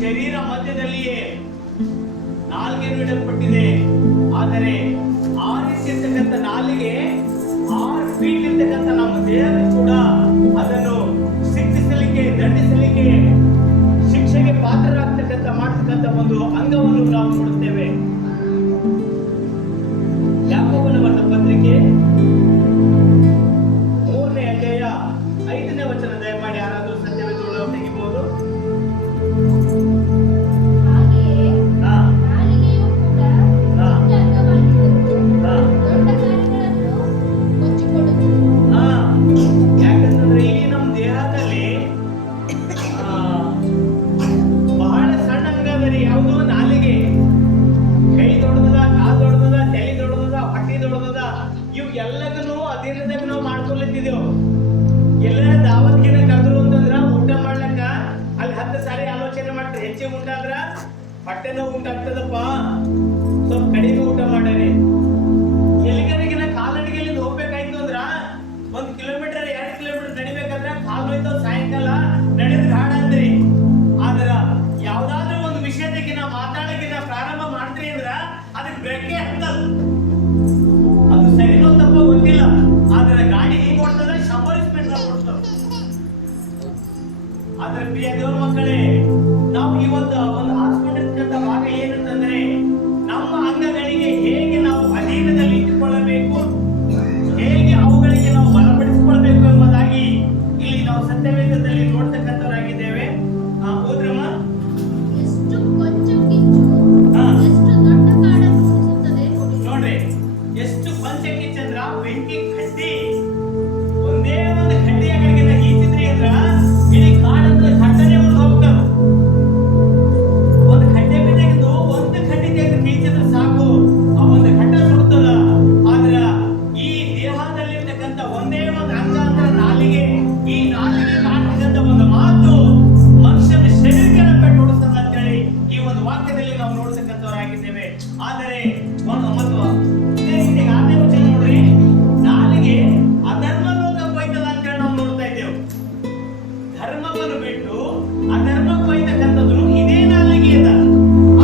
ಶರೀರ ಮಧ್ಯದಲ್ಲಿಯೇ ನಾಲಿಗೆ ಇಡಲ್ಪಟ್ಟಿದೆ. ಆದರೆ ಆ ರೀತಿ ಇರ್ತಕ್ಕಂಥ ನಾಲಿಗೆ 6 ಫೀಟ್ ಇರ್ತಕ್ಕಂಥ ನಮ್ಮ ದೇವರು ಕೂಡ ಅದನ್ನು ಶಿಕ್ಷಿಸಲಿಕ್ಕೆ, ದಂಡಿಸಲಿಕ್ಕೆ, ಶಿಕ್ಷೆಗೆ ಪಾತ್ರರಾಗ್ತಕ್ಕಂಥ ಮಾಡ್ತಕ್ಕಂಥ ಒಂದು ಅಂಗವನ್ನು ನಾವು ನೋಡುತ್ತೇವೆ. ಯಾಕೋಬನ ಬರೆದ ಪತ್ರಿಕೆ 3ನೇ ಅಧ್ಯಾಯ 5ನೇ ವಚನ ದಯಮಾಡಿ ಯಾರಾದರೂ ಸತ್ಯವೇದವನ್ನು ತೆಗಿಬಹುದು. ಯಾಕಂತಂದ್ರೆ ಇಲ್ಲಿ ನಮ್ಮ ದೇಹದಲ್ಲಿ ಬಹಳ ಸಣ್ಣ ಅಂಗದಲ್ಲಿ ಯಾವುದು ನಾಲಿಗೆ. ಕೈ ದೊಡ್ಡದ, ಕಾಲು ದೊಡ್ಡದ, ತಲೆ ದೊಡ್ಡದ, ಹೊಟ್ಟೆ ದೊಡ್ಡದ, ಇವು ಎಲ್ಲದನ್ನು ಅಧೀನದಾಗ ನಾವು ಮಾಡ್ಕೊಳ್ತಿದ್ದೇವೆ. ಎಲ್ಲರ ದಾವತ್ಗಿನ ಕರೆದ್ರು ಅಂತಂದ್ರ ಊಟ ಮಾಡ್ಲಕ್ಕ ಅಲ್ಲಿ 10 ಸಾರಿ ಆಲೋಚನೆ ಮಾಡ್ತಾರೆ. ಹೆಚ್ಚಿಗೆ ಊಟ ಅಂದ್ರ ಹೊಟ್ಟೆ ನೋವು ಉಂಟಾಗ್ತದಪ್ಪ, ಸ್ವಲ್ಪ ಕಡಿಮೆ ಊಟ ಮಾಡ್ರಿ. ಎಲ್ಲಿಗರಿಗಿನ ಕಾಲಡಿಗೆಲಿಂದ ಹೋಗ್ಬೇಕಾಯ್ತು ಅಂದ್ರ 1 ಕಿಲೋಮೀಟರ್ 2 ಕಿಲೋಮೀಟರ್ ನಡಿಬೇಕಂದ್ರ ಕಾಲು ಹೋಯ್ತು, ಸಾಯಂಕಾಲ ನಡೆದ್ರೆ ಹಾಡಂದ್ರಿ. ಆದ್ರ ಯಾವ್ದಾದ್ರೂ ಒಂದು ವಿಷಯದಾಗಿ ನಾವು ಮಾತಾಡೋಕೆ ಪ್ರಾರಂಭ ಮಾಡ್ತೀವಿ ಅಂದ್ರ ಅದಕ್ಕೆ ಬ್ರೇಕೇ ಹತ್ತಲ್ಲ. ಅದು ಸರಿನೋ ತಪ್ಪೋ ಗೊತ್ತಿಲ್ಲ, ಆದ್ರೆ ಗಾಡಿ ಹಿಂಗ್ ಕೊಡ್ತದ, 100 ಸ್ಪೀಡ್ ಕೊಡ್ತಾವ. ಆದ್ರೆ ಪ್ರಿಯ ದೇವ್ರ ಮಕ್ಕಳೇ, ನಾವು ಇವತ್ತು ಒಂದು ಹಾಸ್ಕೊಂಡಿರ್ತಕ್ಕಂಥ ಭಾಗ ಏನಂತಂದ್ರೆ ನಮ್ಮ ಅಂಗಗಳಿಗೆ ಹೇಗೆ ನಾವು ಅಧೀನದಲ್ಲಿ ಇಟ್ಟುಕೊಳ್ಳಬೇಕು, ಹೇಗೆ ಅವುಗಳಿಗೆ ನಾವು ಬಲಪಡಿಸಿಕೊಳ್ಬೇಕು ಎಂಬುದಾಗಿ ಇಲ್ಲಿ ನಾವು ಸತ್ಯವೇದದಲ್ಲಿ ನೋಡ್ತಕ್ಕಂಥವರಾಗಿದ್ದೇವೆ. ಹೋದ್ರಮ್ಮ, ನೋಡ್ರಿ ಎಷ್ಟು ಪಂಚಕಿಚ್ಚಂದ್ರ ಬೆಂಕಿ ಕಡ್ಡಿ, ಒಂದೇ ಒಂದು ಕಡ್ಡಿಯ ಕಡೆಗೆ ಈಚಿದ್ರಿ ಅಂದ್ರ ಇಡೀ ಕಾಡಂದ್ರೆ ಕಟ್ಟನೆ ಒಂದು ಹೋಗ್ತಾವ. ಒಂದು ಕಡ್ಡೆ ಬಿದ್ದಾಗಿದ್ದು ಒಂದು ಕಡ್ಡಿ ತೆಗೆದು ಕೀಚಿದ್ರೆ ಸಾಕು, ಆ ಒಂದು ಕಡ್ಡ ಸುಡ್ತದ. ಆದ್ರ ಈ ದೇಹದಲ್ಲಿರ್ತಕ್ಕಂಥ ಒಂದೇ ಒಂದು ಅಂಗ ಅಂದ್ರೆ ನಾಲಿಗೆ. ಈ ನಾಲಿಗೆ ಕಾಡ್ತಕ್ಕಂಥ ಒಂದು ಮಾತು ಮನುಷ್ಯನ ಶರೀರಕ್ಕೆ ಪೆಟ್ಟು ಹೊಡಿಸ್ತದ ಅಂತೇಳಿ ಈ ಒಂದು ವಾಕ್ಯದಲ್ಲಿ ನಾವು ನೋಡ್ತಕ್ಕಂಥವರಾಗಿದ್ದೇವೆ. ಆದರೆ ಮತ್ತು ಇದೇ ರೀತಿ 6ನೇ ವಚನ ನೋಡ್ರಿ, ನಾಲಿಗೆ ಅಧರ್ಮ ಲೋಕಕ್ಕೆ ಹೋಯ್ತದ ಅಂತೇಳಿ ನಾವು ನೋಡ್ತಾ ಇದ್ದೇವೆ. ಧರ್ಮವನ್ನು ಬಿಟ್ಟು ಅಧರ್ಮಕ್ಕೆ ಹೋಯ್ತಕ್ಕಂಥದ್ದು ಇದೇ ನಾಲಿಗೆ ಅದ.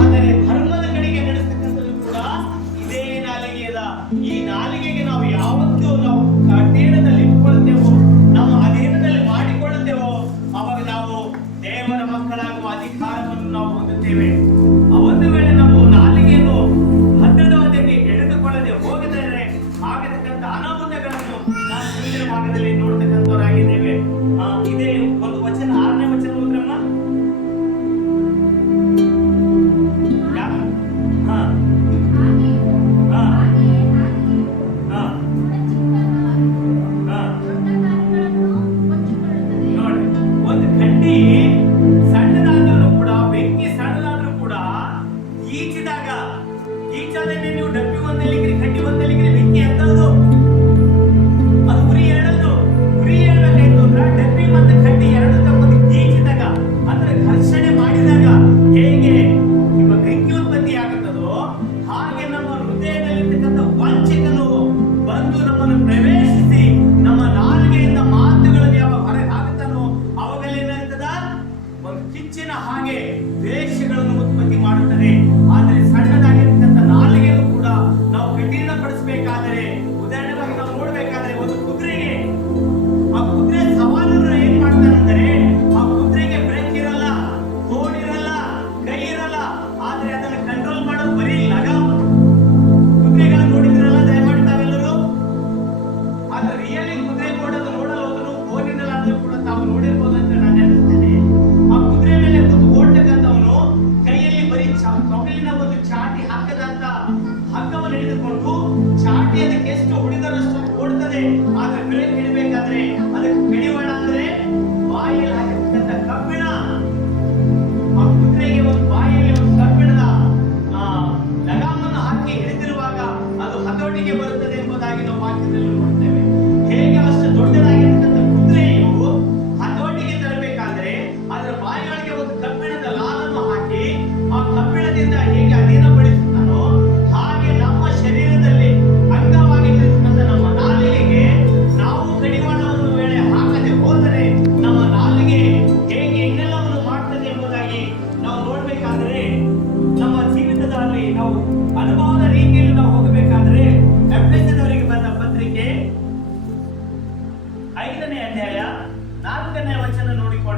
ಆದರೆ ಧರ್ಮದ ಕಡೆಗೆ ನಡೆಸ್ತಕ್ಕಂಥದ್ದು ಕೂಡ ಇದೇ ನಾಲಿಗೆ ಅದ. ಈ ನಾಲಿಗೆಗೆ ನಾವು ಯಾವತ್ತೂ ನಾವು ಅಧೀನದಲ್ಲಿ ಇಟ್ಕೊಳ್ತೇವೋ, ನಾವು ಅಧೀನದಲ್ಲಿ ಮಾಡಿಕೊಳ್ಳುತ್ತೇವೋ, ಅವಾಗ ನಾವು ದೇವರ ಮಕ್ಕಳಾಗುವ ಅಧಿಕಾರವನ್ನು ನಾವು ಹೊಂದುತ್ತೇವೆ. ಒಂದು ವೇಳೆ ನಾವು ನಾಲಿಗೆಯನ್ನು ಭದ್ರದವರೆಗೆ ಎಳೆದುಕೊಳ್ಳದೆ ಹೋಗಿದರೆ ಆಗತಕ್ಕಂಥ ಅನಾಹುತಗಳನ್ನು ನಾವು ಮುಂದಿನ ಭಾಗದಲ್ಲಿ ನೋಡ್ತಕ್ಕಂಥವರಾಗಿದ್ದೇವೆ. ಇದೇ ಒಂದು ವಚನ 6ನೇ ವಚನ ಹೋದ್ರಮ್ಮ. ನೋಡಿ, ಒಂದು ಕಡ್ಡಿ ಸಣ್ಣದಾದ್ರೂ ಕೂಡ, ಬೆಂಕಿ ಸಣ್ಣದಾದ್ರೂ ಕೂಡ ಈಚಿದಾಗ ಈಚಾದಲ್ಲಿ ನೀವು ಡಬ್ಬಿ ಒಂದಲ್ಲಿಗ್ರಿ, ಕಡ್ಡಿ ಒಂದಲ್ಲಿಗ್ರಿ, ಬೆಂಕಿ ಎತ್ತದು, ಅದು ಉರಿ ಹೇಳೋದು. ಉರಿ ಹೇಳ್ಬೇಕಾಯ್ತು ಅಂದ್ರ ಡಬ್ಬಿ ಮತ್ತು ಕಡ್ಡಿ ಎರಡು ತಗೊಂಡು ಈಚಿದಾಗ ಅಂದ್ರೆ ಘರ್ಷಣೆ ಮಾಡಿದಾಗ ಹೇಗೆ ನಿಮ್ಮ ಬೆಂಕಿ ಉತ್ಪತ್ತಿ ಆಗುತ್ತದೋ ಹಾಗೆ ನಮ್ಮ ಹೃದಯದಲ್ಲಿರ್ತಕ್ಕಂಥ ವಂಚಕನು ಬಂದು ನಮ್ಮನ್ನು ಪ್ರವೇಶಿಸಿ ನಮ್ಮ ನಾಲಿಗೆಯಿಂದ ಮಾತುಗಳನ್ನು ಯಾವಾಗ ಹೊರಗೆ ಹಾಕುತ್ತಾನೋ ಅವಾಗಲ್ಲಿ ಏನಾಗ್ತದ, ಒಂದು ಕಿಚ್ಚಿನ ಹಾಗೆ ದ್ವೇಷಗಳನ್ನು ಉತ್ಪತ್ತಿ ಮಾಡುತ್ತದೆ. ಆದರೆ ಸಣ್ಣದಾಗಿರ್ತಕ್ಕಂಥ ನಾಲಿಗೆಯನ್ನು ಕೂಡ ನಾವು ಕಠಿಣಪಡಿಸಬೇಕಾದರೆ, ಉದಾಹರಣೆಗಾಗಿ ನಾವು ನೋಡ್ಬೇಕಾದ್ರೆ ಒಂದು ಕುದುರೆಗೆ, ಆ ಕುದುರೆ ಸವಾರರು ಏನ್ ಮಾಡ್ತಾರಂದ್ರೆ ಆ ಕುದುರೆಗೆ ಬ್ರೇಕ್ ಇರಲ್ಲ, ಬೋರ್ಡ್ ಇರಲ್ಲ, ಕೈ ಇರಲ್ಲ, ಆದ್ರೆ ಅದನ್ನು ಕಂಟ್ರೋಲ್ ಮಾಡೋದು ಬರೀ ಲಗಾಮ್. ಕುದುರೆಗಳನ್ನ ನೋಡಿದ್ರಲ್ಲ ದಯಮಾಡಿ ತಾವೆಲ್ಲರೂ. ಆದ್ರೆ ರಿಯಲಿ ಕುದುರೆ ನೋಡೋದು ನೋಡಲು ಹೋದ್ರು ಬೋರ್ಡಿನಲ್ಲಾದ್ರೂ ಕೂಡ ತಾವು ನೋಡಿರ್ಬೋದು ಅಂತ ನಾನು ನೆನೆಸ್ತೇನೆ. ಆ ಕುದುರೆ ಮೇಲೆ ಕೂತು ಓಡ್ತಕ್ಕಂಥವನು ಕೈಯಲ್ಲಿ ಬರೀ ತೊಗಲಿನ ಒಂದು ಚಾಟಿ ಹಾಕದಂತ ಹಗ್ಗವನ್ನು ಹಿಡಿದುಕೊಂಡು ಚಾಟಿ ಅದಕ್ಕೆ ಎಷ್ಟು ಹೊಡಿದರಷ್ಟು ಓಡ್ತದೆ. ಆದ್ರೆ ಬ್ರೇಕ್ ಹಿಡಿಬೇಕಾದ್ರೆ ಅದಕ್ಕೆ ಕಡಿವಾಣ ಅಂದ್ರೆ ಬಾಯಲ್ಲಿ ಹಾಕಿರ್ತಕ್ಕಂಥ ಕಬ್ಬಿಣ, ಆ ಕುದುರೆಗೆ ಒಂದು ಬಾಯಲ್ಲಿ ಒಂದು ಕಬ್ಬಿಣದ ಲಗಾಮನ್ನು ಹಾಕಿ ಹಿಡಿದಿರುವಾಗ ಅದು ಹತೋಟಿಗೆ ಬರುತ್ತದೆ ಎಂಬುದಾಗಿ ನಾವು ವಾಕ್ಯದಲ್ಲಿ ನೋಡ್ತೇವೆ. ಹೇಗೆ ಅಷ್ಟು ದೊಡ್ಡದಾಗಿರ್ತಕ್ಕಂಥ ಕುದುರೆಯು ಹತೋಟಿಗೆ ತರಬೇಕು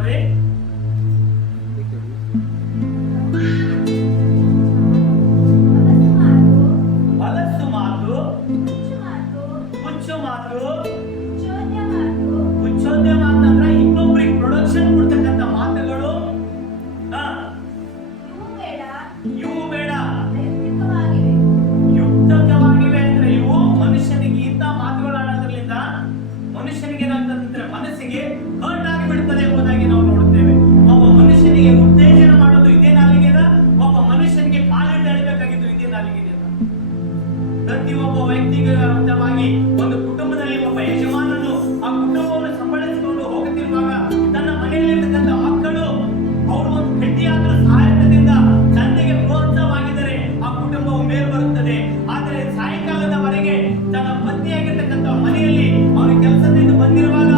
ನೋಡ್ರಿ. ಹೊಲಸು ಮಾತು, ಹುಚ್ಚು ಮಾತು. ಹುಚ್ಚೋದ್ಯ ಮಾತಂದ್ರೆ ಇನ್ನೊಬ್ರಿಗೆ ಪ್ರೊಡಕ್ಷನ್ ಕೊಡ್ತಕ್ಕಂಥ ಮಾತುಗಳು. ಇವು ಬೇಡ. ಯುಕ್ತವಾಗಿವೆ ಅಂದ್ರೆ ಇವು ಮನುಷ್ಯನಿಗೆ ಇಂಥ ಮಾತುಗಳಾಡೋದ್ರಿಂದ ಮನುಷ್ಯನಿಗೆ ಏನಾಗ್ತದೆ, ಮನಸ್ಸಿಗೆ ಹರ್ಟ್ ಆಗಿ ಬಿಡ್ತದೆ ಎಂಬುದಾಗಿ ನಾವು ನೋಡುತ್ತೇವೆ. ಒಬ್ಬ ಮನುಷ್ಯನಿಗೆ ಉತ್ತೇಜನ ಮಾಡೋದು ಇದೇ ನಾಲಿಗೆನ, ಒಬ್ಬ ಮನುಷ್ಯನಿಗೆ ಕಾಲಿಟ್ಟು ಎಳಬೇಕಾಗಿದ್ದು ಇದೇ ನಾಲಿಗೆ. ಪ್ರತಿಯೊಬ್ಬ ವ್ಯಕ್ತಿಗೆ ಅರ್ಥವಾಗಿ ಒಂದು ಕುಟುಂಬದಲ್ಲಿ ಒಬ್ಬ ಯಜಮಾನನು ಆ ಕುಟುಂಬವನ್ನು ಸಂಭಾಳಿಸಿಕೊಂಡು ಹೋಗುತ್ತಿರುವಾಗ ತನ್ನ ಮನೆಯಲ್ಲಿರ್ತಕ್ಕಂಥ ಮಕ್ಕಳು ಅವರು ಒಂದು ಗಟ್ಟಿಯಾದ ಸಹಾಯಕದಿಂದ ತಂದೆಗೆ ಪ್ರೋತ್ಸಾಹವಾಗಿದ್ದರೆ ಆ ಕುಟುಂಬವು ಮೇಲ್ ಬರುತ್ತದೆ. ಆದರೆ ಸಾಯಂಕಾಲದವರೆಗೆ ತನ್ನ ಪತ್ನಿಯಾಗಿರ್ತಕ್ಕಂಥ ಮನೆಯಲ್ಲಿ ಅವನ ಕೆಲಸದಿಂದ ಬಂದಿರುವಾಗ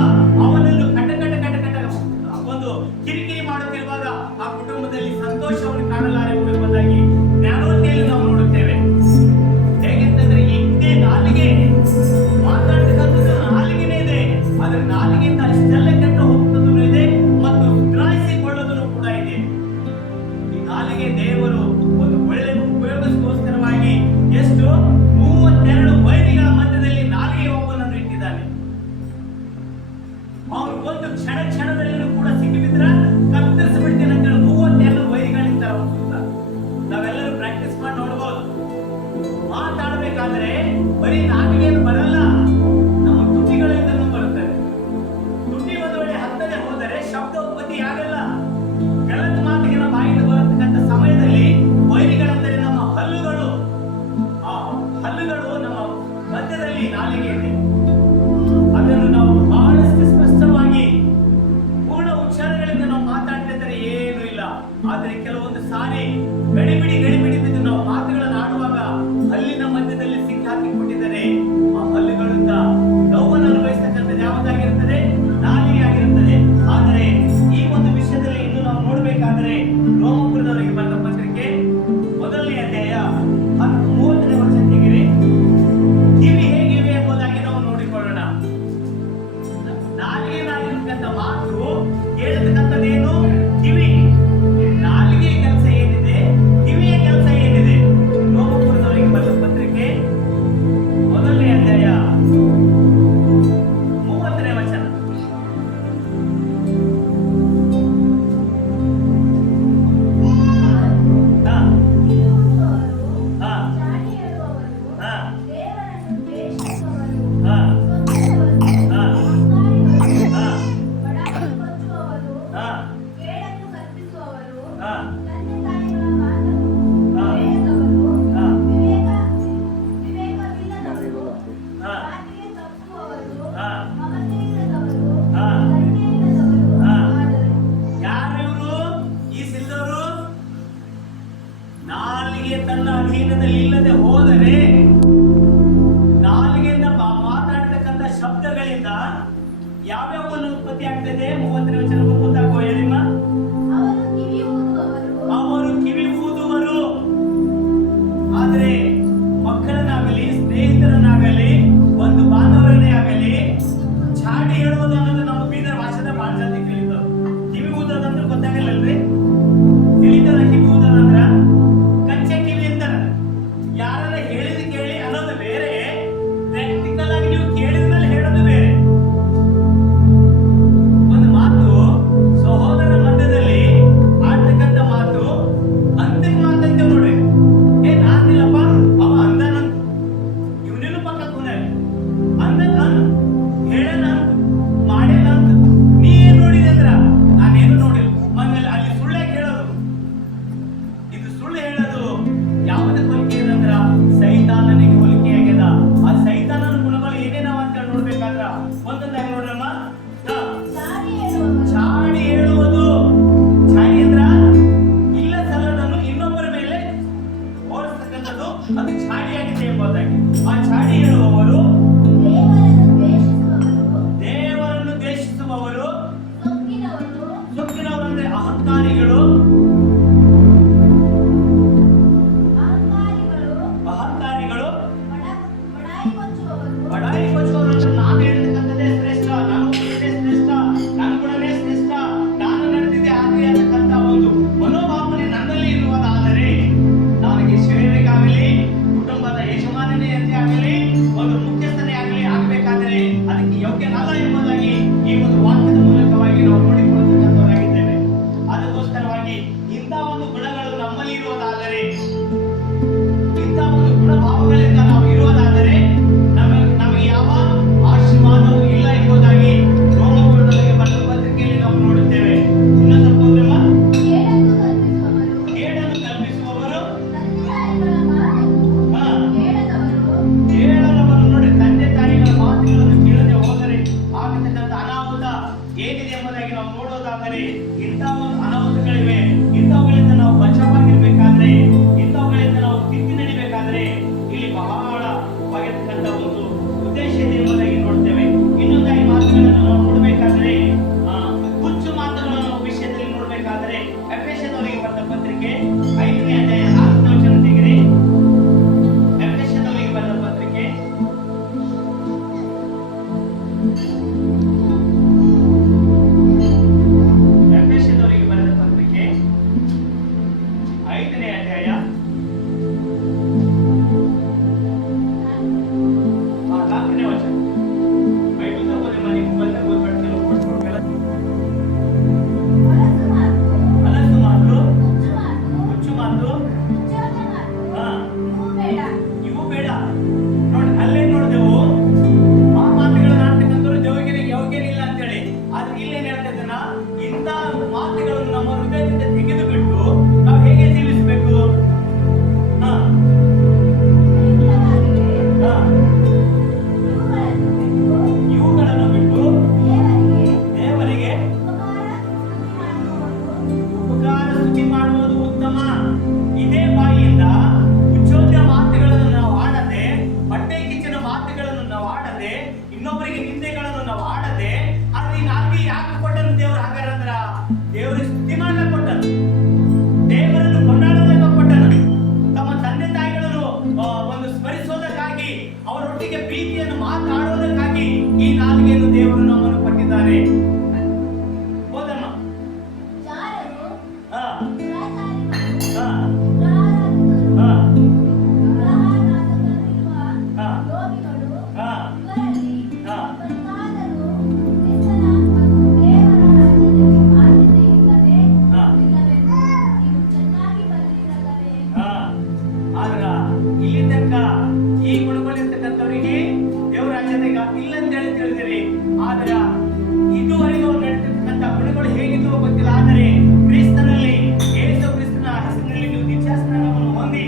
ಅವನನ್ನು ಕಟ ಒಂದು ಕಿರಿಕಿರಿ ಮಾಡುತ್ತಿರುವಾಗ ಆ ಕುಟುಂಬದಲ್ಲಿ ಸಂತೋಷವನ್ನು ಕಾಣಲಾರೆ ಎಂಬುದಾಗಿ ಜ್ಞಾನೋಕ್ತಿಯಲ್ಲಿ ನಾವು ನೋಡುತ್ತೇವೆ. ಹೇಗೆಂತಂದ್ರೆ ಇದೇ ನಾಲಿಗೆ ಮಾತಾಡ್ತಕ್ಕಂಥದ್ದು ನಾಲಿಗೆನೇ ಇದೆ, ಆದ್ರೆ ನಾಲಿಗೆಯಿಂದ ಅಷ್ಟೆಲ್ಲ ಕೆಟ್ಟ ಹೋಗ್ತದೂ ಇದೆ ಮತ್ತು ಗ್ರಹಿಸಿಕೊಳ್ಳೋದನ್ನು ಕೂಡ ಇದೆ. ಈ ನಾಲಿಗೆ ದೇವರು ಒಂದು ಒಳ್ಳೆ ಉಪಯೋಗಕ್ಕೋಸ್ಕರವಾಗಿ ಎಷ್ಟು 32 ವೈರಿಗಳ ಮಧ್ಯದಲ್ಲಿ ನಾಲಿಗೆ ಒಬ್ಬನನ್ನು ಇಟ್ಟಿದ್ದಾನೆ. ಅವನು ಒಂದು ಕ್ಷಣದಲ್ಲಿಯೂ ಕೂಡ ಸಿಕ್ಕಿಬಿದ್ರ ಕತ್ತರಿಸಿಬಿಡ್ತೇನೆ ಅಂತ ಹೇಳಿ 32 ವೈರಿಗಳಿರ್ತಾರೆ ಅವನ ಸುತ್ತ. ನಾವೆಲ್ಲರೂ ಪ್ರಾಕ್ಟೀಸ್ ಮಾಡಿ ನೋಡ್ಬೋದು. ಮಾತಾಡಬೇಕಾದ್ರೆ ಬರೀ ನಾಲಿಗೆಯನ್ನು ಬರಲ್ಲ, ನಮ್ಮ ತುಟಿಗಳಿಂದಲೂ ಬರುತ್ತದೆ. ತುಟಿ ಒಂದು ವೇಳೆ ಹತ್ತದೆ ಹೋದರೆ ಶಬ್ದ ಉತ್ಪತ್ತಿ ಆಗಲ್ಲ. ಕೆಲವು ಮಾತಿಗೆ ನಮ್ಮ ಬಾಯಿಗೆ ಬರತಕ್ಕಂಥ ಸಮಯದಲ್ಲಿ ವೈರಿಗಳೆಂದರೆ ನಮ್ಮ ಹಲ್ಲುಗಳು. ಆ ಹಲ್ಲುಗಳು ನಮ್ಮ ಮಧ್ಯದಲ್ಲಿ ನಾಲಿಗೆ ಇದೆ. ಅದನ್ನು ನಾವು ಬಹಳಷ್ಟು ಸ್ಪಷ್ಟವಾಗಿ ಪೂರ್ಣ ಉಚ್ಚಾರಗಳಿಂದ ನಾವು ಮಾತಾಡ್ತಿದ್ದರೆ ಏನೂ ಇಲ್ಲ. ಆದರೆ ಕೆಲವೊಂದು ಸಾರಿ ಗಡಿಬಿಡಿ ಬಿದ್ದು ನಾವು ಮಾತುಗಳನ್ನು ಆಡುವಾಗ ಹಲ್ಲಿನ ಮಧ್ಯದಲ್ಲಿ ಸಿಕ್ಕಾಕಿಕೊಂಡಿದ್ದರೆ ಆ ಹಲ್ಲುಗಳಿಂದ ನೋವನ್ನು ಅನುಭವಿಸ್ತಕ್ಕಂಥದ್ದು ಯಾವುದಾಗಿರುತ್ತದೆ? ನಾಲಿಗೆ ಆಗಿರುತ್ತದೆ. ಆದರೆ ಈ ಒಂದು ವಿಷಯದಲ್ಲಿ ಇನ್ನು ನಾವು ನೋಡಬೇಕಾದರೆ ರೋಮಪುರದವರಿಗೆ ಬರೆದ ಪತ್ರಿಕೆ 1ನೇ ಅಧ್ಯಾಯ 30ನೇ ವಚನ ತೆಗೆಯಿರಿ. ಕಿವಿ ಹೇಗಿವೆ ಎಂಬುದಾಗಿ ನಾವು ನೋಡಿಕೊಳ್ಳೋಣ. ನಾಲಿಗೆನಾಗಿರ್ತಕ್ಕಂಥ ಮಾತು ಹೇಳ್ತಕ್ಕಂಥದ್ದೇನು? ಕಿವಿ. ನಾಲಿಗೆ ಕೆಲಸ ಏನಿದೆ, ಕಿವಿಯ ಕೆಲಸ ಏನಿದೆ? ರೋಮಪುರದವರಿಗೆ ಬರೆದ ಪತ್ರಿಕೆ 1ನೇ ಅಧ್ಯಾಯ 30ನೇ ವಚನ. ನಾಲಿಗೆ ತನ್ನ ಅಧೀನದಲ್ಲಿ ಇಲ್ಲದೆ ಹೋದರೆ, ನಾಲಿಗೆಯಿಂದ ಮಾತಾಡತಕ್ಕಂಥ ಶಬ್ದಗಳಿಂದ ಯಾವ್ಯಾವನ್ನು ಉತ್ಪತ್ತಿ ಆಗ್ತದೆ? 30ನೇ ವಚನ ಗೊತ್ತಾಗುವ ಹೇಳಿಮ್ಮ. ಅವರು ಕಿವಿ ಊದುವರು. ಆದರೆ ಮಕ್ಕಳನ್ನಾಗಲಿ ಸ್ನೇಹಿತರನ್ನಾಗಲಿ ಒಂದು ಬಾಂಧವರನ್ನೇ ಆಗಲಿ ಚಾಡಿ ಹೇಳುವುದು ಅನ್ನೋದು ನಮ್ಮ ಬೀದರ್ ಭಾಷೆದ ಬಹಳ ಜಾತಿ ಕೇಳಿದ್ದು. ಕಿವಿ ಊದೋದಂದ್ರೆ ಗೊತ್ತಾಗಲ್ಲಲ್ರಿ? ತಿಳಿತಾರ ಕಿವಿ ಊದೋದಂದ್ರ ಕಚ್ಚೆ ಕಿವಿ ಅಂತಾರ. ಯಾರ ಹೇಳಿದ ಕೇಳಿ ಅನ್ನೋದು ಬೇರೆ, ಪ್ರಾಕ್ಟಿಕಲ್ ಆಗಿ ನೀವು ಕೇಳಿದ ಮೇಲೆ ಹೇಳೋದು ಬೇರೆ. ಒಂದು ಮಾತು ಹೇಗಿದೆ ಎಂಬುದಾಗಿ ನಾವು ನೋಡೋದಾದರೆ ಇಂಥ ಒಂದು ಅನಾಹುತಗಳಿವೆ. ಇಂಥವುಗಳಿಂದ ನಾವು ಬಚಾವಾಗಿರ್ಬೇಕಾದ್ರೆ, ಇಂಥವುಗಳಿಂದ ನಾವು ಕಿತ್ತಿ ನಡಿಬೇಕಾದ್ರೆ ಇಲ್ಲಿ ಬಹಳ ಬಗೆತಕ್ಕಂಥ ಒಂದು ಉದ್ದೇಶ ಇದೆ ಎಂಬುದಾಗಿ ನೋಡ್ತೇವೆ. ಇನ್ನೊಂದಾಗಿ ಮಾತುಗಳನ್ನು ನಾವು ನೋಡಬೇಕಾದ್ರೆ, ಹುಚ್ಚು ಮಾತುಗಳನ್ನು ನಾವು ವಿಷಯದಲ್ಲಿ ನೋಡಬೇಕಾದ್ರೆ ಎಫೆಸದವರಿಗೆ ಬರೆದ ಪತ್ರಿಕೆ 5ನೇ ಅಧ್ಯಾಯ 4ನೇ ವಚನ ತೆಗೆಯಿರಿ. ಎಫೆಸದವರಿಗೆ ಬರೆದ ಪತ್ರಿಕೆ ಎಫೆಸದವರಿಗೆ ಬರೆದ ಪತ್ರಿಕೆ 5ನೇ ಅಧ್ಯಾಯ 4ನೇ ವಚನ. ಇವು ಬೇಡ ನೋಡಿ, ಅಲ್ಲೇ ನೋಡಿದೆವು ಆ ಮಾತುಗಳನ್ನ ಆಡ್ತಕ್ಕಂಥವ್ರು ದೇವರಿಗೆ ಯೋಗ್ಯನಿಲ್ಲ ಅಂತೇಳಿ. ಆದ್ರೆ ಇಲ್ಲೇನ್ ಹೇಳ್ತಿದ್ದಾನ, ಇಂಥ ಮಾತುಗಳನ್ನು ನಮ್ಮ ಹೃದಯದಿಂದ ತೆಗೆದು ಬಿಟ್ಟು ನಾವು ಹೇಗೆ ಜೀವಿಸಬೇಕು? ಇವುಗಳನ್ನು ಬಿಟ್ಟು ದೇವರಿಗೆ ಉಪಕಾರ ಸ್ತುತಿ ಮಾಡುವುದು ಉತ್ತಮ. ಇದೇ ಬಾಯಿಯಿಂದ ಉಚ್ಚೋದ್ಯ ಮಾತುಗಳನ್ನು ನಾವು ಆಡದೆ, ಬಟ್ಟೆ ಕಿಚ್ಚಿನ ಮಾತುಗಳನ್ನು ನಾವು ಆಡದೆ, ಇನ್ನೊಬ್ಬರಿಗೆ ನಿಂದೆಗಳನ್ನು ನಾವು ಆಡದೆ, ಆದ್ರೆ ಈ ನಾಲ್ಗೆ ಯಾಕೆ ಕೊಟ್ಟನು ದೇವರು? ಹಾಗಾರಂದ್ರ ದೇವರಿಗೆ ಸ್ತುತಿ ಮಾಡಲಿಕ್ಕೆ ಕೊಟ್ಟನು, ದೇವರನ್ನು ಕೊಂಡಾಡೋದಕ್ಕೆ ಕೊಟ್ಟನು, ತಮ್ಮ ತಂದೆ ತಾಯಿಗಳನ್ನು ಒಂದು ಸ್ಮರಿಸೋದಕ್ಕಾಗಿ, ಅವರೊಟ್ಟಿಗೆ ಪ್ರೀತಿಯನ್ನು ಮಾತಾಡೋದಕ್ಕಾಗಿ ಈ ನಾಲ್ಗೆಯನ್ನು ದೇವರು ನಮ್ಮನ್ನು ಕೊಟ್ಟಿದ್ದಾರೆ. ಹೌದಮ್ಮ? ಆದ್ರ ಇಲ್ಲಿ ತನಕ ಈ ಗುಣಗಳಿರ್ತಕ್ಕಂಥವರಿಗೆ ದೇವರ ರಾಜ್ಯತೆ ಇಲ್ಲ ಅಂತ ಹೇಳಿ ತಿಳಿದಿರಿ. ಆದ್ರ ಇದುವರೆಗೂ ನಡೀತಿರ್ತಕ್ಕಂಥ ಗುಣಗಳು ಹೇಗಿದ್ದವು ಗೊತ್ತಿಲ್ಲ. ಆದರೆ ಕ್ರಿಸ್ತನಲ್ಲಿ, ಯೇಸು ಕ್ರಿಸ್ತನ ಹೆಸರಿನಲ್ಲಿ ನೀವು ದೀಕ್ಷಾಸ್ನಾನವನ್ನು ಹೊಂದಿ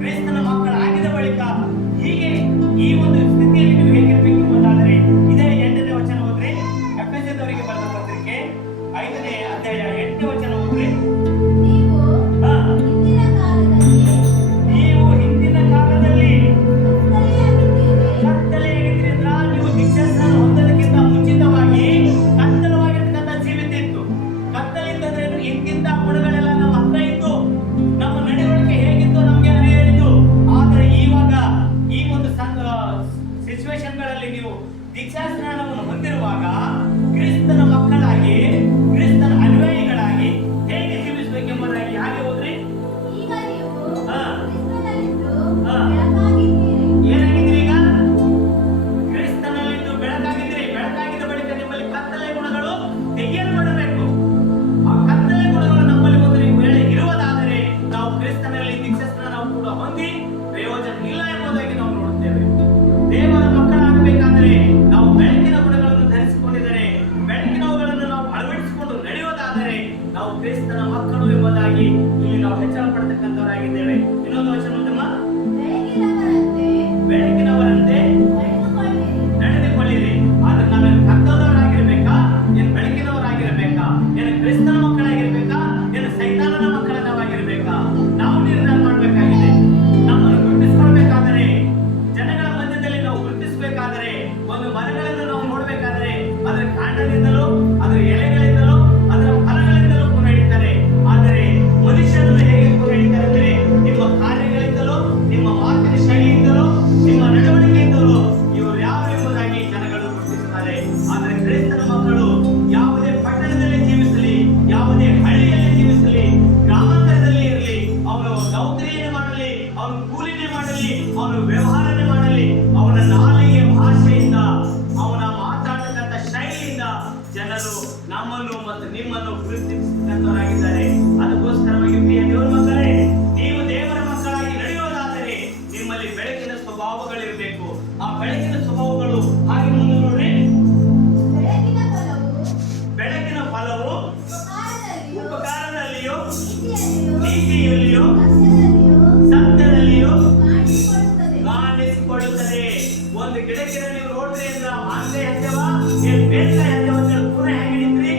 ಕ್ರಿಸ್ತನ ಮಕ್ಕಳಾಗಿದ ಬಳಿಕ ಹೀಗೆ ಈ ಒಂದು ಸ್ಥಿತಿಯಲ್ಲಿ ನೀವು ಹೇಗಿರ್ಬೇಕು ಎಂಬುದಾದರೆ ಇದೇ 8ನೇ ವಚನ ಓದ್ರಿ. ಎಫೆಸದವರಿಗೆ ಬರೆದ ಪತ್ರಿಕೆ 5ನೇ ಅಧ್ಯಾಯ 8ನೇ ವಚನ ಓದ್ರಿ. ನೀವು ಹಿಂದಿನ ಕಾಲದಲ್ಲಿ ಕತ್ತಲೆಯಾಗಿದ್ರಿ ಅಂದ್ರ ನೀವು ದೀಕ್ಷಾಸ್ನಾನ ಹೊಂದೋದಕ್ಕಿಂತ ಮುಂಚಿತವಾಗಿ ಕತ್ತಲವಾಗಿರ್ತಕ್ಕಂಥ ಜೀವಿತ ಇತ್ತು. ಕತ್ತಲಿಂತಂದ್ರೆ ಇಂತಿಂತ ಗುಣಗಳೆಲ್ಲ ನಮ್ಮ ಹತ್ರ ಇತ್ತು, ನಮ್ಮ ನಡವಳಿಕೆ ಹೇಗಿತ್ತು ನಮ್ಗೆ ಅರಿಯಿತು. ಆದ್ರೆ ಇವಾಗ ಈ ಒಂದು ಸಿಚುವೇಶನ್ಗಳಲ್ಲಿ ನೀವು ದೀಕ್ಷಾಸ್ನಾನವನ್ನು ಹೊಂದಿರುವಾಗ ಕ್ರಿಸ್ತನ ಮಕ್ಕಳಾಗಿ, ಕ್ರಿಸ್ತನ ಅನ್ವಯಿಗಳಾಗಿ ಹೇಗೆ ಜೀವಿಸಬೇಕೆಂಬುದಾಗಿ ಹಾಗೆ ಹೋದ್ರಿ. ಏನಾಗಿದ್ರಿ? ಈಗ ಕ್ರಿಸ್ತನಲ್ಲಿದ್ದು ಬೆಳಕಾಗಿದ್ರಿ. ಬೆಳಕಾಗಿದ್ದ ಬಳಿಕ ನಿಮ್ಮಲ್ಲಿ ಕತ್ತಲೆ ಗುಣಗಳು ತೆಗೆಯಲ್ಪಡಬೇಕು. ಆ ಕತ್ತಲೆ ಗುಣಗಳು ನಮ್ಮಲ್ಲಿ ಒಂದು ವೇಳೆ ಇರುವುದಾದರೆ ನಾವು ಕ್ರಿಸ್ತನಲ್ಲಿ ದೀಕ್ಷಾಸ್ನಾನ ಕೂಡ ಹೊಂದಿ ಪ್ರಯೋಜನ ಇಲ್ಲ ಎಂಬುದಾಗಿ ನಾವು ನೋಡುತ್ತೇವೆ. ದೇವರ ಮಕ್ಕಳಾಗಬೇಕಾದರೆ ನಾವು ಬೆಳಕಿನ ಗುಣಗಳನ್ನು ಧರಿಸಿಕೊಂಡಿದ್ದರೆ, ಬೆಳಕಿನವುಗಳನ್ನು ನಾವು ಅಳವಡಿಸಿಕೊಂಡು ನಡೆಯುವುದಾದರೆ ನಾವು ಕ್ರಿಸ್ತನ ಮಕ್ಕಳು ಎಂಬುದಾಗಿ ಇಲ್ಲಿ ನಾವು ಹೆಚ್ಚಳ ಪಡ್ತಕ್ಕಂಥವರಾಗಿದ್ದೇವೆ. ಇನ್ನೊಂದು ವಚನ ಉತ್ತಮ, ಬೆಳಕಿನವರಂತೆ ನಡೆದುಕೊಳ್ಳಿರಿ. ಆದ್ರೆ ನಾವೇನು ಕತ್ತಲವರಾಗಿರ್ಬೇಕಾ? ಏನು ಬೆಳಕಿನವರಾಗಿರ್ಬೇಕಾ? ಏನು ಕ್ರಿಸ್ತನ ಮಕ್ಕಳಾಗಿರ್ಬೇಕಾ? ಏನು ಸೈತಾನನ ಮಕ್ಕಳನ್ನಾಗಿರ್ಬೇಕಾ? ನಾವು ನಿರ್ಧಾರ ಮಾಡಬೇಕಾಗಿದೆ. ನಮ್ಮನ್ನು ಗುರುತಿಸಿಕೊಳ್ಬೇಕಾದರೆ, ಜನಗಳ ಮಧ್ಯದಲ್ಲಿ ನಾವು ಗುರುತಿಸಬೇಕಾದರೆ, ಒಂದು ಮರಗಳನ್ನು ನಾವು ನೋಡಬೇಕಾದರೆ ಅದರ ಕಾಂಡದಿಂದಲೂ ಅದರ ಎಲೆಗಳಿಂದಲೂ ಅದರ ಫಲಗಳಿಂದಲೂ ಕೂಡ ಹಿಡಿತಾರೆ. ಆದರೆ ಮನುಷ್ಯರನ್ನು ಹೇಗೆ ಕೂಡ ಹಿಡಿತಾರೆ ಅಂದರೆ ನಿಮ್ಮ ಕಾರ್ಯಗಳಿಂದಲೂ, ನಿಮ್ಮ ಮಾತಿನ ಶೈಲಿಯಿಂದಲೂ, ನಿಮ್ಮ ನಡವಳಿಕೆಯಿಂದಲೂ ಇವರು ಯಾವ ಎಂಬುದಾಗಿ ಜನಗಳು ಗುರುತಿಸುತ್ತಾರೆ. ಆದರೆ ಕ್ರಿಸ್ತನ ಮಕ್ಕಳು ಯಾವುದೇ ಪಟ್ಟಣದಲ್ಲಿ ಜೀವಿಸಲಿ, ಯಾವುದೇ ಹಳ್ಳಿಯಲ್ಲಿ ಜೀವಿಸಲಿ, ಗ್ರಾಮಾಂತರದಲ್ಲಿ ಇರಲಿ, ಅವನು ನೌಕರಿಯನ್ನೇ ಮಾಡಲಿ, ಅವನು ಕೂಲಿನೇ ಮಾಡಲಿ, ಅವನು ವ್ಯವಹಾರನೇ ಮಾಡಲಿ, ಅವನ ನಾಲಿಗೆ ಭಾಷೆಯಿಂದ, ಅವನ ಮಾತಾಡತಕ್ಕಂಥ ಶೈಲಿಯಿಂದ ಜನರು ನಮ್ಮನ್ನು ಮತ್ತು ನಿಮ್ಮನ್ನು ಗುರುತಿಸಿದಂತವರಾಗಿದ್ದಾರೆ. ಅದಕ್ಕೋಸ್ಕರವಾಗಿ ಪ್ರಿಯ ದೇವರ ಮಕ್ಕಳೇ, ನೀವು ದೇವರ ಮಕ್ಕಳಾಗಿ ನಡೆಯುವುದಾದರೆ ನಿಮ್ಮಲ್ಲಿ ಬೆಳಕಿನ ಸ್ವಭಾವಗಳಿರಬೇಕು. ಆ ಬೆಳಕಿನ ಸ್ವಭಾವಗಳು ಹಾಗೆ ಮುಂದೆ ನೋಡ್ರಿ. ಬೆಳಕಿನ ಫಲವು ಉಪಕಾರದಲ್ಲಿಯೂ, ನೀತಿಯಲ್ಲಿಯೂ, ಸತ್ಯದಲ್ಲಿಯೂ ಕಾಣಿಸಿಕೊಳ್ಳುತ್ತದೆ. ಒಂದು ಗಿಡಕ್ಕೆ ನೀವು ನೋಡ್ರಿ ಅಂದ್ರೆ ಆಂಗ್ಲೆ ಹಚ್ಚವ, ಬೇಸಾಯ ಹಚ್ಚವ ಪೂರ ಹೆಂಗಿದ್ರಿ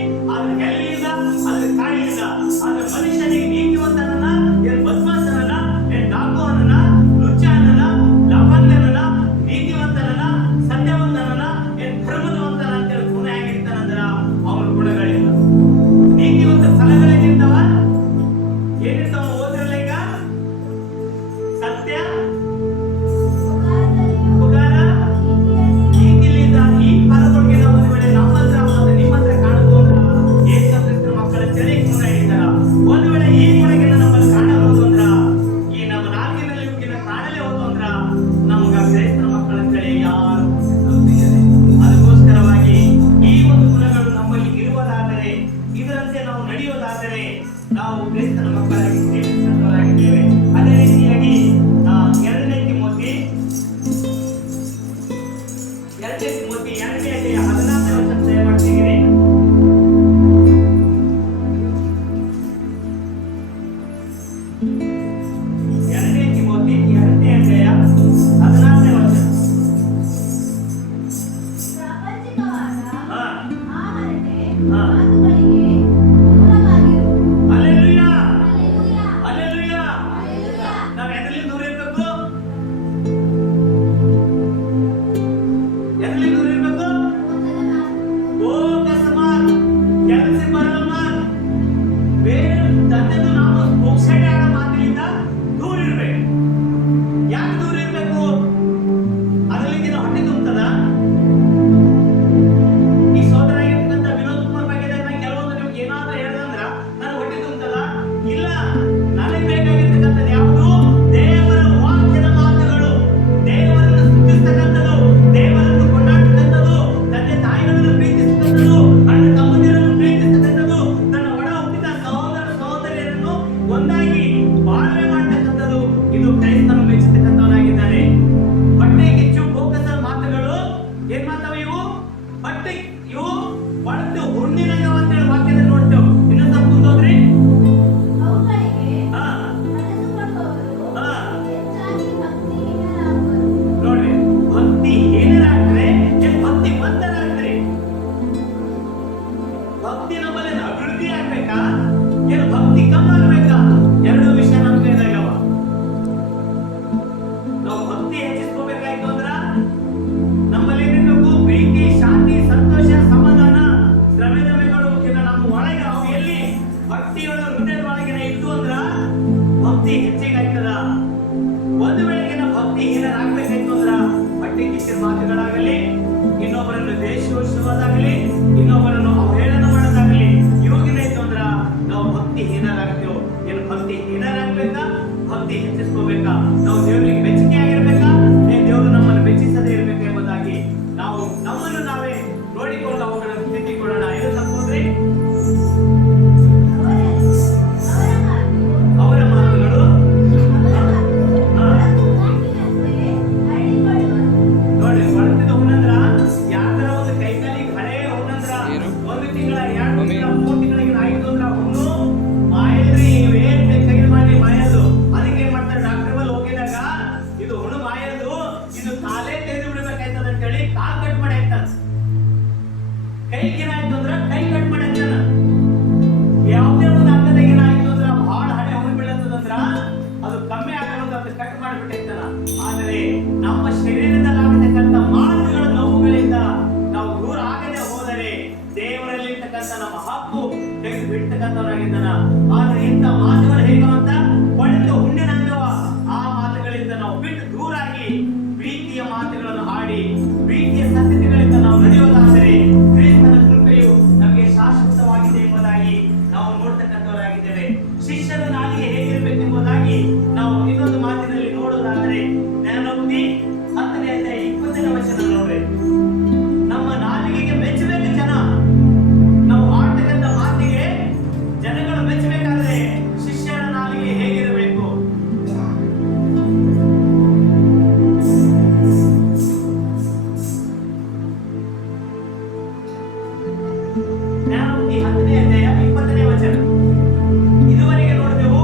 ನಾವು ಕ್ರಿಸ್ತನ ಮಕ್ಕಳಾಗಿದ್ದೇವೆ, ಸಂತರಾಗಿದ್ದೇವೆ. ಅದೇ ರೀತಿಯಾಗಿ ಎರಡನೇ ತಿಮೋಥಿ 2ನೇ ಅಧ್ಯಾಯ 14ನೇ ವಚನ ದಯಮಾಡಿ. ಜ್ಞಾನೋಕ್ತಿ 10ನೇ ಅಧ್ಯಾಯ 20ನೇ ವಚನ. ಇದುವರೆಗೆ ನೋಡಿದೆವು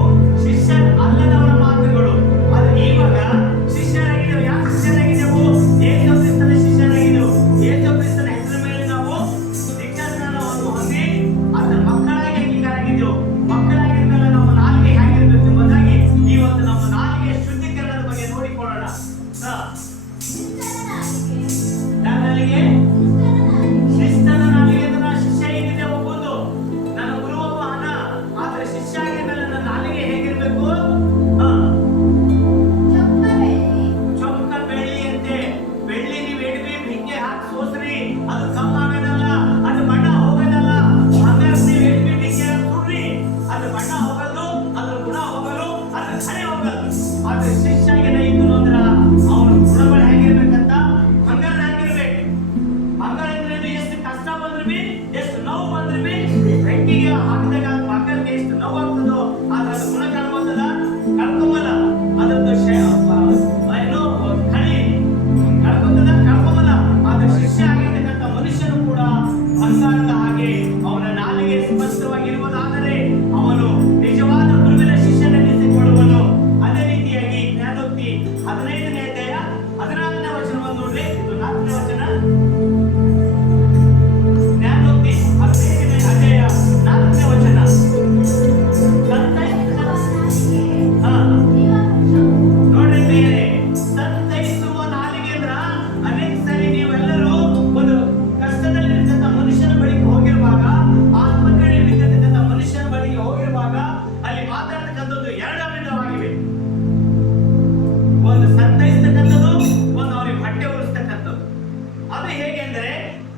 ಸ್ಪಷ್ಟವಾಗಿರುವುದಾದರೆ ಅವನು ನಿಜವಾದ ಗುರುವಿನ ಶಿಷ್ಯನೆನಿಸಿಕೊಳ್ಳುವನು. ಅದೇ ರೀತಿಯಾಗಿ ಜ್ಞಾನೋಕ್ತಿ 15ನೇ ಅಧ್ಯಾಯ 14ನೇ ವಚನವನ್ನು ನೋಡ್ರಿ. ಇದು 4ನೇ ವಚನ. ಜ್ಞಾನೋಕ್ತಿ 15ನೇ ಅಧ್ಯಾಯ 4ನೇ ವಚನ. ನೋಡ್ರಿ ಬೇರೆ ಸಂತೈಸುವ ನಾಲಿಗೆ ಅಂದ್ರ ಅನೇಕ ಸಾರಿ ನೀವೆಲ್ಲರೂ ಒಂದು ಕಷ್ಟದಲ್ಲಿರ್ತಕ್ಕಂಥ ಮನುಷ್ಯನ ಬಳಿಗೆ ಹೋಗಿರುವಾಗ, ಆಸ್ಪತ್ರೆಯಲ್ಲಿ ಇರ್ತಕ್ಕಂಥ ಮನುಷ್ಯನ ಬಳಿಗೆ ಹೋಗಿರುವಾಗ ಅಲ್ಲಿ ಮಾತಾಡ್ತಕ್ಕಂಥದ್ದು ಎರಡು ವಿಧವಾಗಿವೆ. ಒಂದು ಸಂತೈಸ್ತಕ್ಕಂಥದ್ದು, ಒಂದು ಅವರಿಗೆ ಬಟ್ಟೆ ಉಳಿಸ್ತಕ್ಕಂಥದ್ದು. ಅದು ಹೇಗೆ ಅಂದ್ರೆ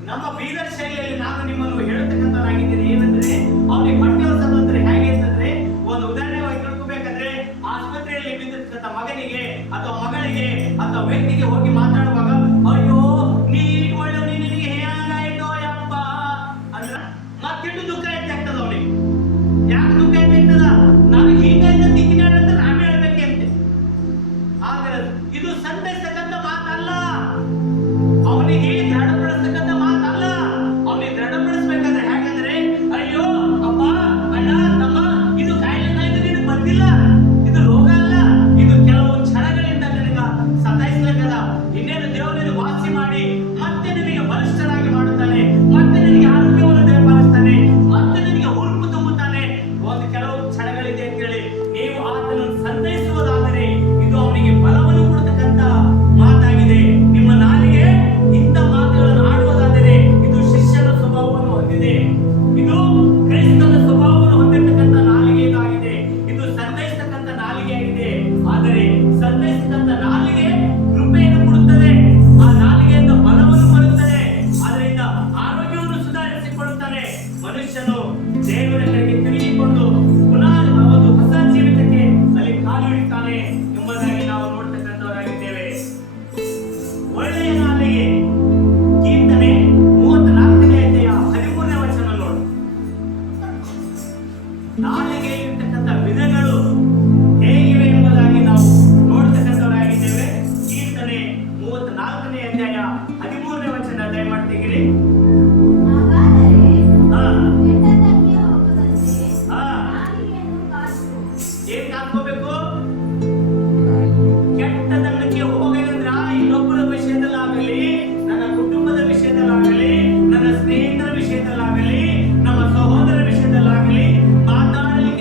ನಮ್ಮ ಬೀದರ್ ಶೈಲಿಯಲ್ಲಿ ನಾನು ನಿಮ್ಮನ್ನು ಹೇಳ್ತಕ್ಕಂಥದ್ದಾಗಿದ್ದೀನಿ. ಏನಂದ್ರೆ ಅವ್ರಿಗೆ ಬಟ್ಟೆ ಉಳಿಸೋದಂದ್ರೆ ಹೇಗೆ ಅಂತಂದ್ರೆ, ಒಂದು ಉದಾಹರಣೆವಾಗಿ ತಿಳ್ಕೊಬೇಕಂದ್ರೆ ಆಸ್ಪತ್ರೆಯಲ್ಲಿ ಬಿದ್ದಿರ್ತಕ್ಕಂಥ ಮಗನಿಗೆ ಅಥವಾ ಮಗಳಿಗೆ ಅಥವಾ ವ್ಯಕ್ತಿಗೆ ಹೋಗಿ ಮಾತಾಡುವಾಗ, ಅಯ್ಯೋ ನೀ ಒಳ್ಳೆ ನಿನಗೆ ಹೇಗಾಯ್ತೋ ಯಪ್ಪ ಅಂದ್ರ ಮತ್ತಿಟ್ಟು ದುಃಖ ಆಗ್ತದ ಅವನಿಗೆ. ಯಾಕೆ ದುಃಖ ಆಗ್ತದ? ನಾನು ಹೀಗಾಯ್ತ ತಿಕ್ಕಿನಾಡಂತ ನಾವೇ ಹೇಳ್ಬೇಕೆ ಅಂತೆ. ಆದ್ರೆ ಇದು ಸಂತೈಸ್ತಕ್ಕಂಥ ಮಾತಲ್ಲ, ಅವನಿಗೆ ದೃಢಪಡಿಸ್ತಕ್ಕಂಥ ಮಾತಲ್ಲ. ಅವನಿಗೆ ದೃಢಪಡಿಸ್ಬೇಕಾದ್ರೆ ಹೇಗಂದ್ರೆ, ಅಯ್ಯೋ ಅಪ್ಪ ಅಣ್ಣ ತಮ್ಮ, ಇದು ಕಾಯಿಲೆ ನಿನಗೆ ಬಂದಿಲ್ಲ, ಇದು ರೋಗ ಅಲ್ಲ, ಇದು ಕೆಲವು ಕ್ಷಣಗಳಿಂದ ನಿನಗ ಸತಾಯಿಸ್ಲಿಕ್ಕದ. ಇನ್ನೇನು ದೇವರನ್ನು ವಾಸಿ ಮಾಡಿ ಮತ್ತೆ ನಿನಗೆ ಬಲಿಷ್ಠರಾಗಿ ಮಾಡುತ್ತಾನೆ, ಮತ್ತೆ ನಿನಗೆ ಆರೋಗ್ಯವನ್ನು ದಯಪಾಲಿಸ್ತಾನೆ, ಮತ್ತೆ ನಿನಗೆ ಹುರುಪು ತುಂಬುತ್ತಾನೆ. ಒಂದು ಕೆಲವು ಕ್ಷಣಗಳಿದೆ ಅಂತೇಳಿ ನೀವು ಆತನನ್ನು ಸಂತೈಸುವುದಾದರೆ ಇದು ಅವನಿಗೆ ಬಲವನ್ನು ಕೊಡತಕ್ಕಂತ ಮಾತಾಗಿದೆ. ನಿಮ್ಮ ನಾಲಿಗೆ ಇಂಥ ಮಾತುಗಳನ್ನು ಆಡುವುದಾದರೆ ಇದು ಶಿಷ್ಯನ ಸ್ವಭಾವವನ್ನು ಹೊಂದಿದೆ, ಇದು ಕ್ರೈಸ್ತನ ಸ್ವಭಾವವನ್ನು ಹೊಂದಿರತಕ್ಕಂಥ ನಾಲಿಗೆ ಇದಾಗಿದೆ. ಇದು ಸಂತೈಸ್ತಕ್ಕಂಥ ನಾಲಿಗೆ ಆಗಿದೆ. ಆದರೆ ಸಂತೈಸ್ತಕ್ಕಂಥ ನಾಲಿಗೆ ಕೃಪೆಯನ್ನು ಕೊಡುತ್ತದೆ, ಆ ನಾಲಿಗೆಯಿಂದ ಬಲವನ್ನು ಬರುತ್ತದೆ, ಅದರಿಂದ ಆರೋಗ್ಯವನ್ನು ಸುಧಾರಿಸಿಕೊಳ್ಳುತ್ತಾನೆ. ಮನುಷ್ಯನು ದೇವರ ಕಡೆಗೆ ತಿರುಗಿಕೊಂಡು ಪುನಃ ಒಂದು ಹೊಸ ಜೀವಿತಕ್ಕೆ ಅಲ್ಲಿ ಕಾಲು ಇಡುತ್ತಾನೆ ಎಂಬುದಾಗಿ ನಾವು ನೋಡ್ತಕ್ಕಂಥವರಾಗಿದ್ದೇವೆ. ಒಳ್ಳೆಯ ನಾಲಿಗೆ ಕೀರ್ತನೆ 34ನೇ ಅಧ್ಯಾಯ 13ನೇ ವಚನ ನೋಡಿ. ನಾಲಿಗೆಯಲ್ಲಿರ್ತಕ್ಕಂಥ ವಿಧಗಳು ಹೇಗಿವೆ ಎಂಬುದಾಗಿ ನಾವು ನೋಡ್ತಕ್ಕಂಥವರಾಗಿದ್ದೇವೆ. ಕೀರ್ತನೆ 34ನೇ ಅಧ್ಯಾಯ 13ನೇ ವಚನ ದಯಮಾಡಿ ತೆಗಿರಿ. ಏನ್ ಕಾತ್ಕೋಬೇಕು? ಕೆಟ್ಟದನ್ನಕ್ಕೆ ಹೋಗದಂದ್ರ ಇನ್ನೊಬ್ಬರ ವಿಷಯದಲ್ಲಾಗಲಿ, ನನ್ನ ಕುಟುಂಬದ ವಿಷಯದಲ್ಲಾಗಲಿ, ನನ್ನ ಸ್ನೇಹಿತರ ವಿಷಯದಲ್ಲಾಗಲಿ, ನಮ್ಮ ಸಹೋದರ ವಿಷಯದಲ್ಲಾಗಲಿ ಮಾತಾಡಲಿಕ್ಕೆ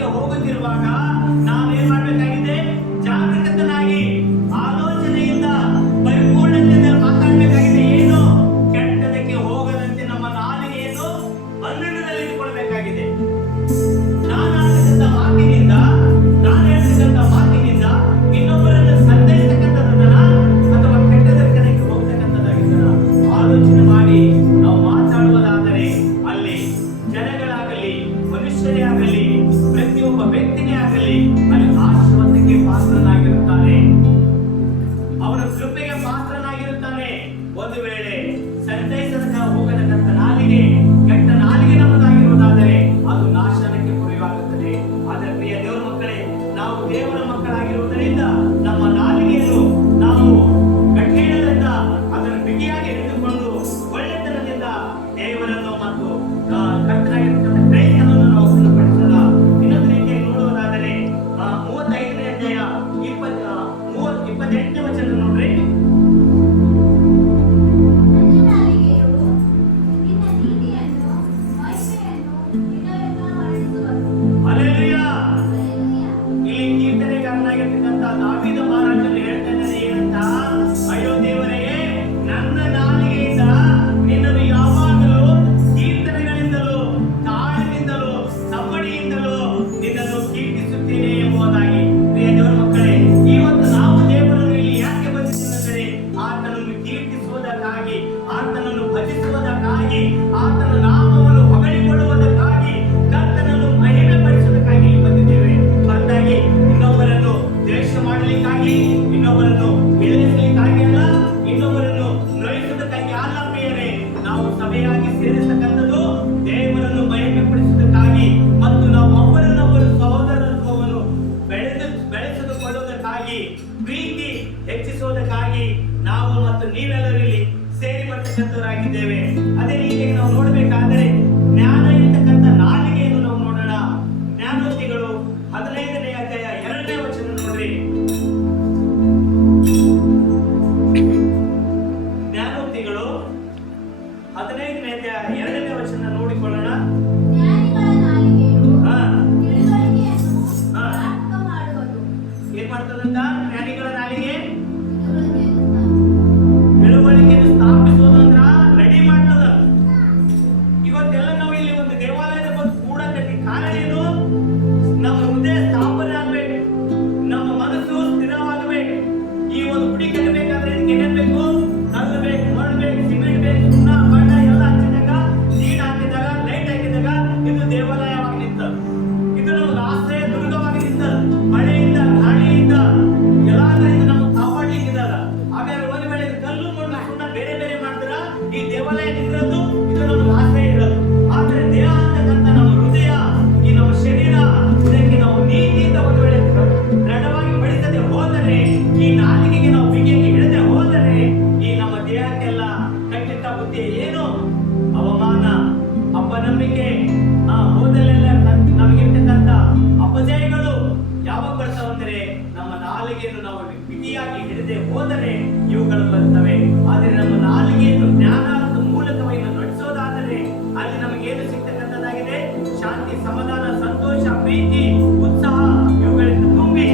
ಕಾರಣ ಏನು? ನಮ್ಮ ಹೃದಯ ಸ್ಥಾಪನೆ ಆಗ್ಬೇಕು, ನಮ್ಮ ಮನಸ್ಸು ಸ್ಥಿರವಾಗಬೇಕು. ಈ ಒಂದು ಗುಡಿ ಕಟ್ಟಬೇಕಾದ್ರೆ ಇದಕ್ಕೆ ಏನೇನ್ ಬೇಕು? ಕಲ್ಲು ಬೇಕು, ಮಣ್ಣು ಬೇಕು, ಸಿಮೆಂಟ್ ಬೇಕು, ಸುಣ್ಣ ಬಣ್ಣ ಎಲ್ಲ ಹಚ್ಚಿದಾಗ, ನೀರು ಹಾಕಿದಾಗ, ಲೈಟ್ ಹಾಕಿದಾಗ ಇದು ದೇವಾಲಯವಾಗಿ ನಿಂತದ್ದು. ಇದು ನಮ್ಗೆ ಆಶ್ರಯ ದುರ್ಗವಾಗಿ ನಿಂತದ್ದು. ಮಳೆಯಿಂದ, ಗಾಳಿಯಿಂದ, ಎಲ್ಲಾದ್ರಿಂದ ನಮ್ಗೆ ಕಾಪಾಡ್ಲಿಕ್ಕಿದಾಗ. ಹಾಗಾದ್ರೆ ಒಂದು ವೇಳೆ ಕಲ್ಲು ಮಣ್ಣು ಸುಣ್ಣ ಬೇರೆ ಬೇರೆ ಮಾಡಿದ್ರ ಈ ದೇವಾಲಯ ನಿಂತಿರೋದು, ಇದು ನಮ್ಗೆ ಆಶ್ರಯ ಇರೋದು. ಆದ್ರೆ ದೇಹ ಅಂತಕ್ಕಂಥ ನಮ್ಮ ಹೃದಯ, ಈ ನಮ್ಮ ಶರೀರ, ಇದಕ್ಕೆ ನಾವು ನೀತಿಯಿಂದ ಒಂದು ವೇಳೆ ದೃಢವಾಗಿ ಬಡಿಸದೆ ಹೋದರೆ, ಈ ನಾಲಿಗೆಗೆ ನಾವು ಬಿಗಿಯಾಗಿ ಹಿಡಿದೇ ಹೋದರೆ, ಈ ನಮ್ಮ ದೇಹಕ್ಕೆಲ್ಲ ಕಟ್ಟಿಟ್ಟ ಬುದ್ಧಿ ಏನು ಅವಮಾನ, ಅಪನಂಬಿಕೆ, ಹೋದಲ್ಲೆಲ್ಲ ನಮಗಿರ್ತಕ್ಕಂಥ ಅಪಜಯಗಳು ಯಾವಾಗ ಬರ್ತಾವಂದ್ರೆ ನಮ್ಮ ನಾಲಿಗೆಯನ್ನು ನಾವು ಬಿಗಿಯಾಗಿ ಹಿಡಿದೇ ಹೋದರೆ ಇವುಗಳು ಬರ್ತವೆ. ಆದರೆ ನಮ್ಮ ನಾಲಿಗೆಯನ್ನು ಜ್ಞಾನದ ಮೂಲಕವಾಗಿ ನಡೆಸೋದಾದರೆ ಅಲ್ಲಿ ನಮಗೇನು ಸಿಗ್ತಕ್ಕಂಥದ್ದಾಗಿದೆ? ಶಾಂತಿ, ಸಮಾಧಾನ, ಸಂತೋಷ, ಪ್ರೀತಿ, ಉತ್ಸಾಹ ಇವುಗಳಿಂದ ತುಂಬಿ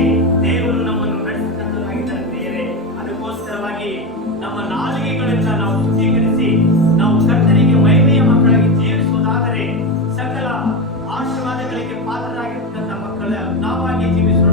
ದೇವರು ನಮ್ಮನ್ನು ನಡೆಸತಕ್ಕಂಥದ್ದಾಗಿದ್ದಾರೆ ಪ್ರಿಯರೇ. ಅದಕ್ಕೋಸ್ಕರವಾಗಿ ನಮ್ಮ ನಾಲಿಗೆಗಳಿಂದ ನಾವು ಶುದ್ಧೀಕರಿಸಿ ನಾವು ಕರ್ತನಿಗೆ ಮಹಿಮೆಯ ಮಕ್ಕಳಾಗಿ ಜೀವಿಸುವುದಾದರೆ ಸಕಲ ಆಶೀರ್ವಾದಗಳಿಗೆ ಪಾತ್ರರಾಗಿರ್ತಕ್ಕಂಥ ಮಕ್ಕಳ ನಾವಾಗಿ ಜೀವಿಸೋಣ.